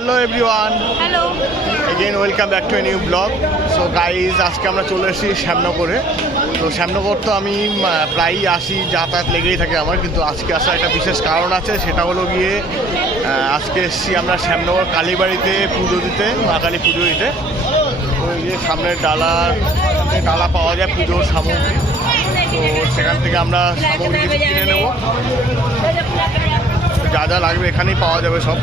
Hello everyone hello again welcome back to a new blog so guys আজকে আমরা চলে এসেছি শ্যামনগরে। তো শ্যামনগর তো আমি প্রায়ই আসি যাতায়াত লেগেই থাকে আমার কিন্তু আজকে আসার একটা বিশেষ কারণ আছে সেটা হলো গিয়ে আজকে এসেছি আমরা শ্যামনগর কালীবাড়িতে পুজো দিতে মা কালী পুজো দিতে। তো এই যে সামনের ডালা ডালা পাওয়া যায় পুজোর সামগ্রী তো সেখান থেকে আমরা সামগ্রী কিছু কিনে নেব। যা যা লাগবে এখানেই পাওয়া যাবে সব।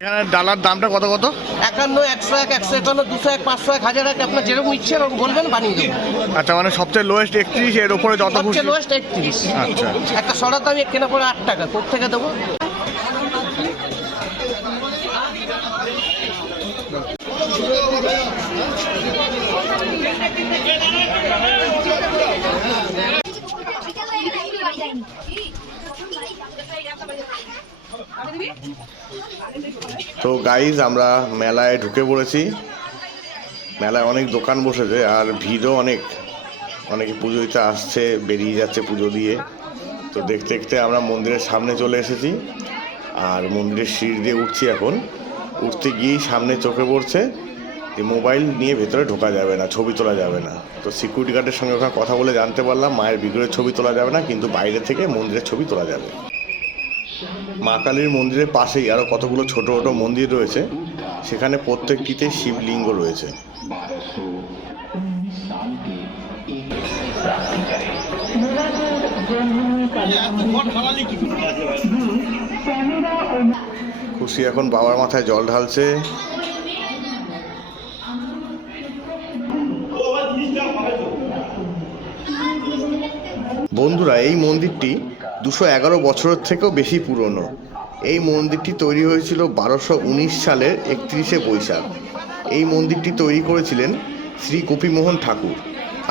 এখানে ডালার দামটা কত কত? একান্ন একশো এক একশো একান্ন দুশো এক পাঁচশো এক হাজার এক আপনার যেরকম ইচ্ছে এরকম বলবেন বানিয়ে দেবো। আচ্ছা মানে সবচেয়ে লোয়েস্ট একত্রিশ এর উপরে যত সবচেয়ে লোয়েস্ট একত্রিশ। আচ্ছা। একটা সরার দাম কেনা পড়ে আট টাকা কোথেকে দেবো? তো গাইজ আমরা মেলায় ঢুকে পড়েছি। মেলায় অনেক দোকান বসেছে, আর ভিড়ও অনেক। অনেকে পুজো দিতে আসছে, বেরিয়ে যাচ্ছে পুজো দিয়ে। তো দেখতে দেখতে আমরা মন্দিরের সামনে চলে এসেছি, আর মন্দিরের সিঁড়ি দিয়ে উঠছি এখন। উঠতে গিয়েই সামনে চোখে পড়ছে যে মোবাইল নিয়ে ভেতরে ঢোকা যাবে না, ছবি তোলা যাবে না। তো সিকিউরিটি গার্ডের সঙ্গে ওখানে কথা বলে জানতে পারলাম, মায়ের বিগ্রহের ছবি তোলা যাবে না, কিন্তু বাইরে থেকে মন্দিরের ছবি তোলা যাবে। মা কালীর মন্দিরের পাশেই আরও কতগুলো ছোট ছোট মন্দির রয়েছে, সেখানে প্রত্যেকটিতে শিবলিঙ্গ রয়েছে। খুশি এখন বাবার মাথায় জল ঢালছে। বন্ধুরা, এই মন্দিরটি দুশো এগারো বছরের থেকেও বেশি পুরনো। এই মন্দিরটি তৈরি হয়েছিল বারোশো উনিশ সালের একত্রিশে বৈশাখ। এই মন্দিরটি তৈরি করেছিলেন শ্রী গোপীমোহন ঠাকুর।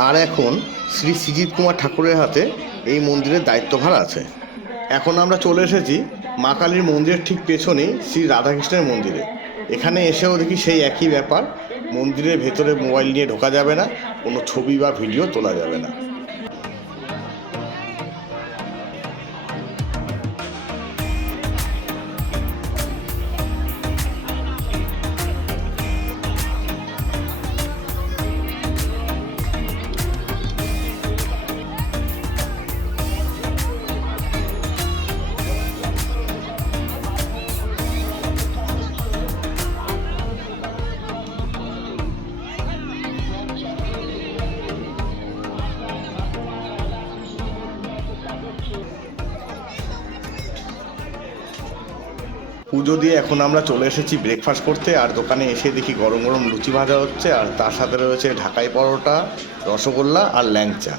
আর এখন শ্রী সৃজিত কুমার ঠাকুরের হাতে এই মন্দিরের দায়িত্বভার আছে। এখন আমরা চলে এসেছি মা কালীর মন্দিরের ঠিক পেছনেই শ্রী রাধাকৃষ্ণের মন্দিরে। এখানে এসেও দেখি সেই একই ব্যাপার। মন্দিরের ভেতরে মোবাইল নিয়ে ঢোকা যাবে না, কোনো ছবি বা ভিডিও তোলা যাবে না। পুজো দিয়ে এখন আমরা চলে এসেছি ব্রেকফাস্ট করতে, আর দোকানে এসে দেখি গরম গরম লুচি ভাজা হচ্ছে, আর তার সাথে রয়েছে ঢাকাই পরোটা, রসগোল্লা আর ল্যাংচা।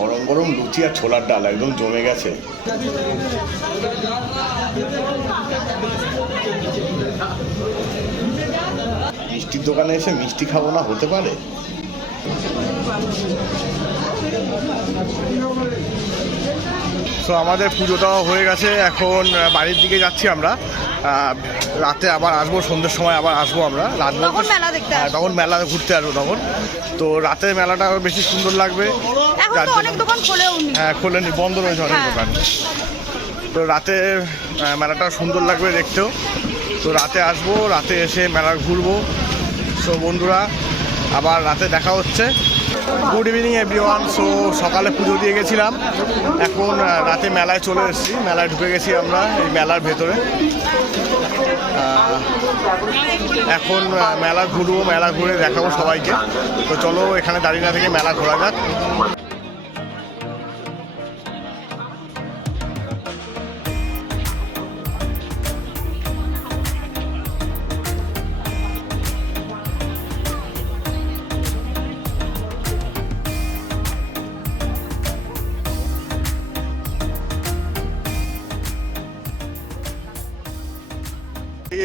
গরম গরম লুচি আর ছোলার ডাল একদম জমে গেছে। মিষ্টির দোকানে এসে মিষ্টি খাব না, হতে পারে? তো আমাদের পুজোটাও হয়ে গেছে। এখন বাড়ির দিকে যাচ্ছি আমরা। রাতে আবার আসব সন্ধ্যের সময় আবার আসব আমরা। রাত তখন মেলা দেখতে হ্যাঁ। তখন মেলা ঘুরতে আসব তখন। তো রাতের মেলাটা আরও বেশি সুন্দর লাগবে। হ্যাঁ খোলেনি বন্ধ রয়েছে অনেক হ্যাঁ। দোকান। তো রাতে মেলাটা সুন্দর লাগবে দেখতেও। তো রাতে আসব রাতে এসে মেলা ঘুরবো। সো বন্ধুরা আবার রাতে দেখা হচ্ছে। গুড ইভিনিং এভরিওয়ান সো সকালে পুজো দিয়ে গেছিলাম। এখন রাতে মেলায় চলে এসেছি। মেলায় ঢুকে গেছি আমরা, এই মেলার ভেতরে। এখন মেলা ঘুরবো, মেলা ঘুরে দেখাবো সবাইকে। তো চলো, এখানে দাঁড়িয়ে না থেকে মেলা ঘোরা যাক।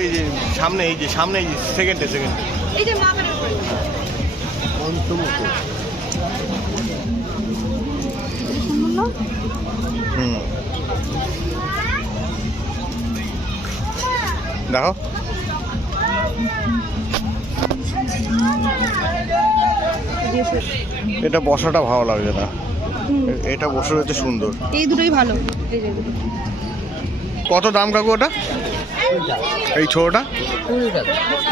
এই যে সামনে এই যে সামনে এই যে সেকেন্ডে সেকেন্ডে এই যে মা কালীর হুম। দেখো। এটা বসাটা ভালো লাগছে না। এটা বসে রয়েছে সুন্দর। এই দুটোই ভালো। কত দাম কাকু ওটা? এই ছোটটা?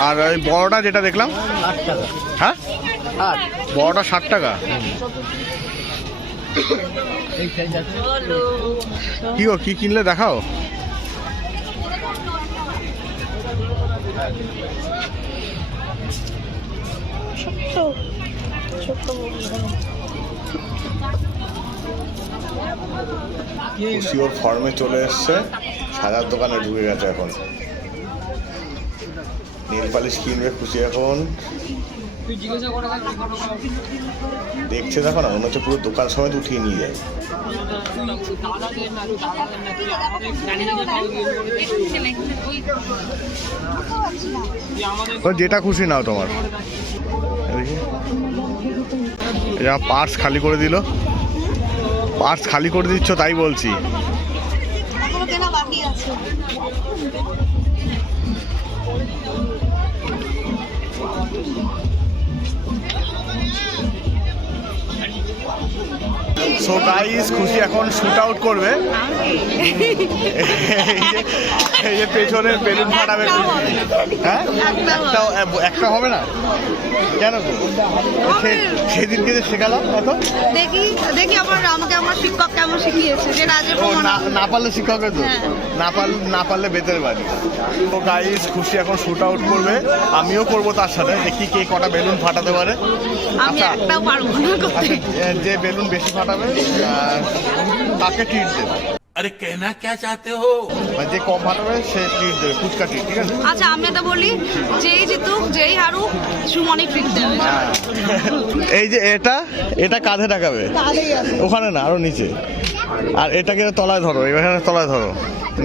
আর এই বড়টা যেটা দেখলাম? হ্যাঁ? বড়টা ষাট টাকা। কি গো কি কিনলে দেখাও? শিওর ফর্মে চলে এসছে। সাজার দোকানে ঢুকে গেছে এখন। নীল পালিশ কিনবে খুশি এখন? দেখছে দেখো না, মনে হচ্ছে পুরো দোকান সমেত উঠিয়ে নিয়ে যায়। যেটা খুশি নাও তোমার। পার্স খালি করে দিল। পার্স খালি করে দিচ্ছ তাই বলছি। সো গাইস খুশি এখন শুট আউট করবে। এই যে- এই যে পেছনে বেলুন ফাটাবে। হ্যাঁ? একটা একটা হবে না? কেন সেদিনকে যে শেখালাম এত? দেখি দেখি আমার আমাকে আমার শিক্ষক কেমন শিখিয়েছে আজকে ও না পারলে শিক্ষকের তো হ্যাঁ। না পারলে না পারলে বেতের বাড়ি। তো গাইস খুশি এখন শুট আউট করবে। আমিও করব তার সাথে দেখি কে কটা বেলুন ফাটাতে পারে। আমি আচ্ছা। একটাও পারব না করতে। আচ্ছা, যে বেলুন বেশি ফাটাবে তাকে ট্রিট দেবে। আরে কেনা কে চাতে হো? মানে যে কম ভালো হয় সে ট্রিট দেবে ফুচকা ট্রিট ঠিক আছে? আচ্ছা আমি এটা বলি যেই জিতুক যেই হারুক সুমনে ট্রিট দেবে। হ্যাঁ। এই যে এটা এটা কাঁধে ঢাকাবে ওখানে না আরও নিচে। আর এটাকে তলায় ধরো এখানে তলায় ধরো।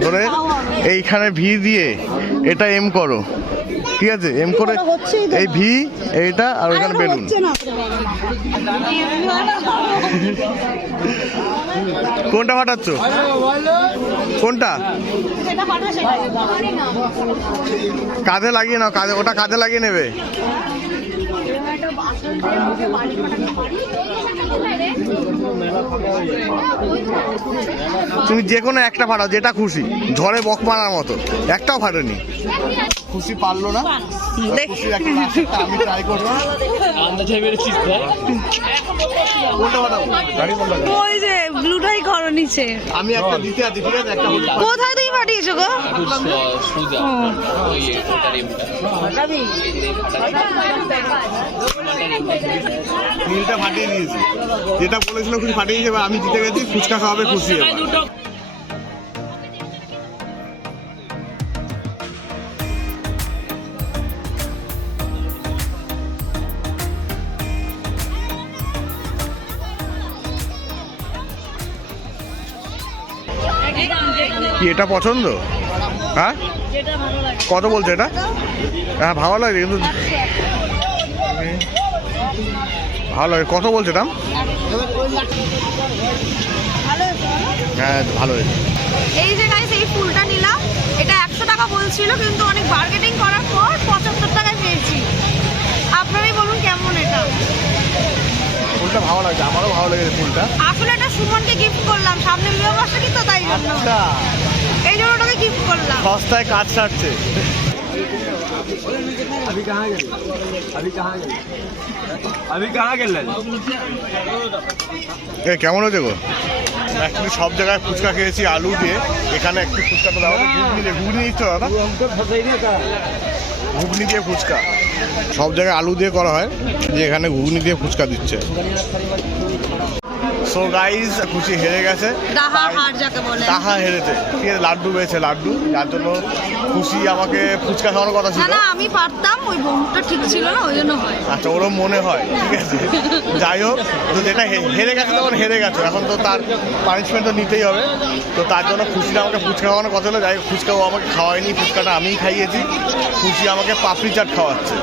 ধরে এইখানে ভি দিয়ে এটা এম করো। ঠিক আছে? এম করে এই ভি এইটা আর ওখানে বেলুন। কোনটা ফাটাচ্ছ কোনটা? কাঁধে লাগিয়ে নাও কাঁধে ওটা কাঁধে লাগিয়ে নেবে। তুমি যে কোনো একটা ফাটাও যেটা খুশি। ঝড়ে বক মারার মতো। একটাও ফাটেনি। খুশি পারল না। আমি ট্রাই? ওই যে ব্লুটাই করো নিচে। আমি একটা দিতে আছি ঠিক আছে? একটা কোথায় তুমি পাঠিয়েছো গো? নীলটা ফাটিয়ে যেটা বলেছিল খুশি ফাটিয়ে আমি জিতে গেছি, ফুচকা খাওয়াবে, খুশি। কি এটা পছন্দ? হ্যাঁ? কত বলছে এটা? হ্যাঁ ভালো লাগে কিন্তু। ভালো লাগে। কত বলছে দাম? হ্যাঁ ভালো হয়েছে। এই যে গাইস এই ফুলটা নিলাম। এটা একশো টাকা বলছিল কিন্তু অনেক বার্গেটিং করার পর পঁচাত্তর টাকায় পেয়েছি। আপনারাই বলুন কেমন এটা? ফুলটা ভালো লাগছে আমারও ভালো লেগেছে ফুলটা। আসলে এটা সুমনকে গিফট করলাম সামনে বিয়ে বার্ষিকী তো তাই জন্য। আচ্ছা। এই জন্য ওটাকে গিফট করলাম। সস্তায় কাজ সারছে। अभी कहाँ गए এ কেমন হয়েছে গো অ্যাকচুয়ালি সব জায়গায় ফুচকা খেয়েছি আলু দিয়ে এখানে একটু ফুচকা তো দাও ঘুগনি দিয়ে ঘুগনি দিচ্ছ দাদা ঘুগনি দিয়ে ফুচকা সব জায়গায় আলু দিয়ে করা হয় যে এখানে ঘুগনি দিয়ে ফুচকা দিচ্ছে সো গাইজ খুশি হেরে গেছে ডাহা হার যাকে বলে তাহা হেরেছে ঠিক আছে লাড্ডু পেয়েছে লাড্ডু যার জন্য খুশি আমাকে ফুচকা খাওয়ানোর কথা ছিল? না আমি পারতাম ওই বোনটা ঠিক ছিল না ওই জন্য হয়। আচ্ছা ওরম মনে হয় ঠিক আছে? যাই হোক তো যেটা হেরে গেছে তখন হেরে গেছে এখন তো তার পানিশমেন্ট তো নিতেই হবে। তো তার জন্য খুশিটা আমাকে ফুচকা খাওয়ানোর কথা হলো যাই হোক ফুচকা ও আমাকে খাওয়ায়নি ফুচকাটা আমিই খাইয়েছি। খুশি আমাকে পাপড়ি চাট খাওয়াচ্ছে।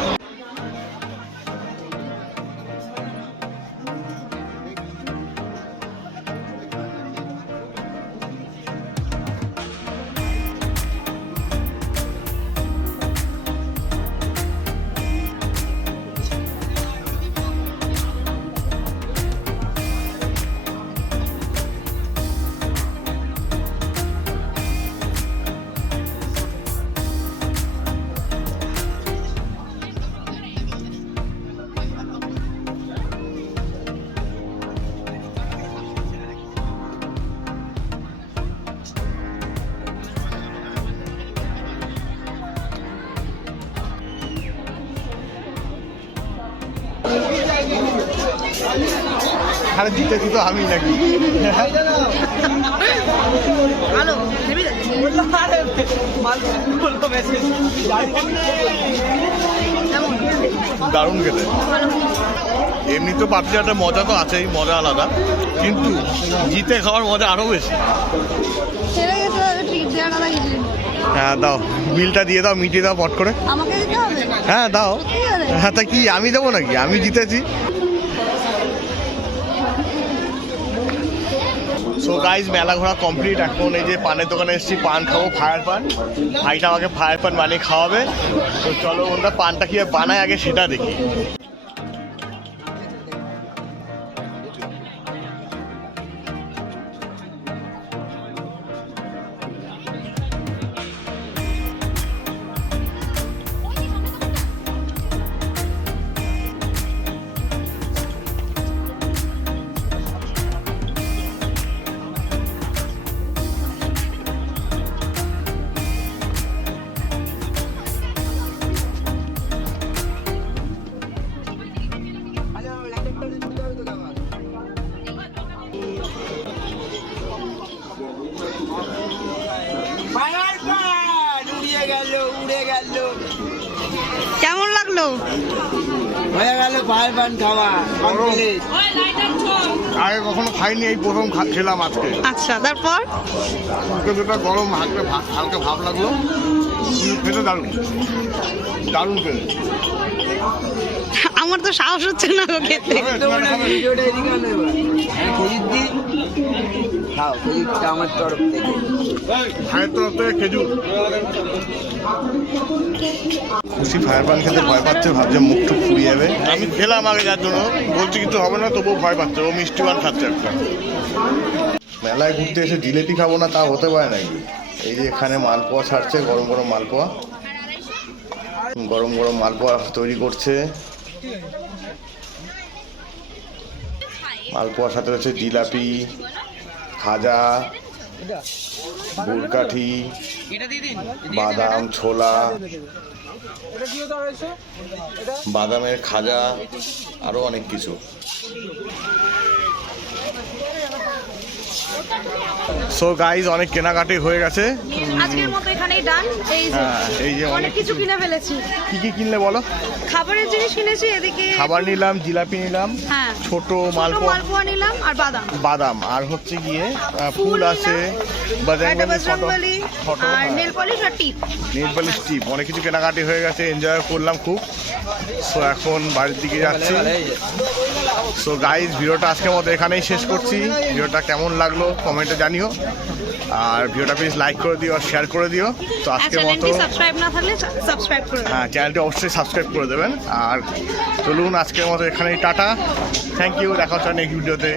আরে জিতেছি তো আমি নাকি? দারুণ খেতে। এমনি তো পাপড়ি চাটের মজা তো আছেই মজা আলাদা। কিন্তু জিতে খাওয়ার মজা আরও বেশি। হ্যাঁ দাও। বিলটা দিয়ে দাও মিটিয়ে দাও পট করে। হ্যাঁ দাও। হ্যাঁ তা কি আমি দেবো নাকি? আমি জিতেছি। সো গাইজ মেলা ঘোরা কমপ্লিট এখন এই যে পানের দোকানে এসেছি, পান খাব ফায়ার পান ভাইটা আমাকে ফায়ার পান বানিয়ে খাওয়াবে। তো চলো ওনারা পানটা কি বানায়, আগে সেটা দেখি। পায়ের পান খাওয়া কমপ্লিট আগে কখনো খাইনি এই প্রথম খা- খেলাম আজকে। আচ্ছা তারপর? দুটো দুটো গরম হালকা হালকা ভাব লাগল। খেতে দারুণ। দারুণ খেতে আমার তো সাহস হচ্ছে না গো খেতে এবার। হ্যাঁ খেজুর আমার তরফ থেকে। খুশি ফায়ার পান খেতে ভয় পাচ্ছে ভাবছে মুখ টুক ফুরিয়ে যাবে। আমি খেলাম আগে যার জন্য। বলছি কিন্তু হবে না তবুও ভয় পাচ্ছে। ও মিষ্টি পান খাচ্ছে একটা। মেলায় ঘুরতে এসে জিলেপি খাব না তা হতে পারে নাকি? এই যে এখানে মালপোয়া ছাড়ছে গরম গরম মালপোয়া। গরম গরম মালপোয়া তৈরি করছে। মালপোয়ার সাথে রয়েছে জিলাপি খাজা গুড়কাঠি বাদাম ছোলা বাদামের খাজা আরও অনেক কিছু। সো গাইজ অনেক কেনাকাটি হয়ে গেছে। আজকের মতো এখানেই ডান এই যে হ্যাঁ, এই যে অনেক কিছু কিনে ফেলেছি। কি কি কিনলে বলো? খাবারের জিনিস কিনেছি এদিকে খাবার নিলাম জিলাপি নিলাম হ্যাঁ ছোট মালপোয়া। মালপোয়া নিলাম আর বাদাম। বাদাম আর হচ্ছে গিয়ে ফুল আছে একটা আর নেল পলিশ আর টিপ। নেট পালিশ টিপ। অনেক কিছু কেনাকাটি হয়ে গেছে এনজয় করলাম খুব। সো এখন বাড়ির দিকে যাচ্ছি। সো গাইজ ভিডিওটা আজকের মতো এখানেই শেষ করছি। ভিডিওটা কেমন লাগল কমেন্টে জানিও। আর ভিডিওটা প্লিজ লাইক করে দিও আর শেয়ার করে দিও। তো আজকের মতো চ্যানেলটি সাবস্ক্রাইব না থাকলে সাবস্ক্রাইব করে হ্যাঁ চ্যানেলটি অবশ্যই সাবস্ক্রাইব করে দেবেন। আর চলুন আজকের মতো এখানেই টাটা। থ্যাংক ইউ দেখা হচ্ছে নেক্সট ভিডিওতে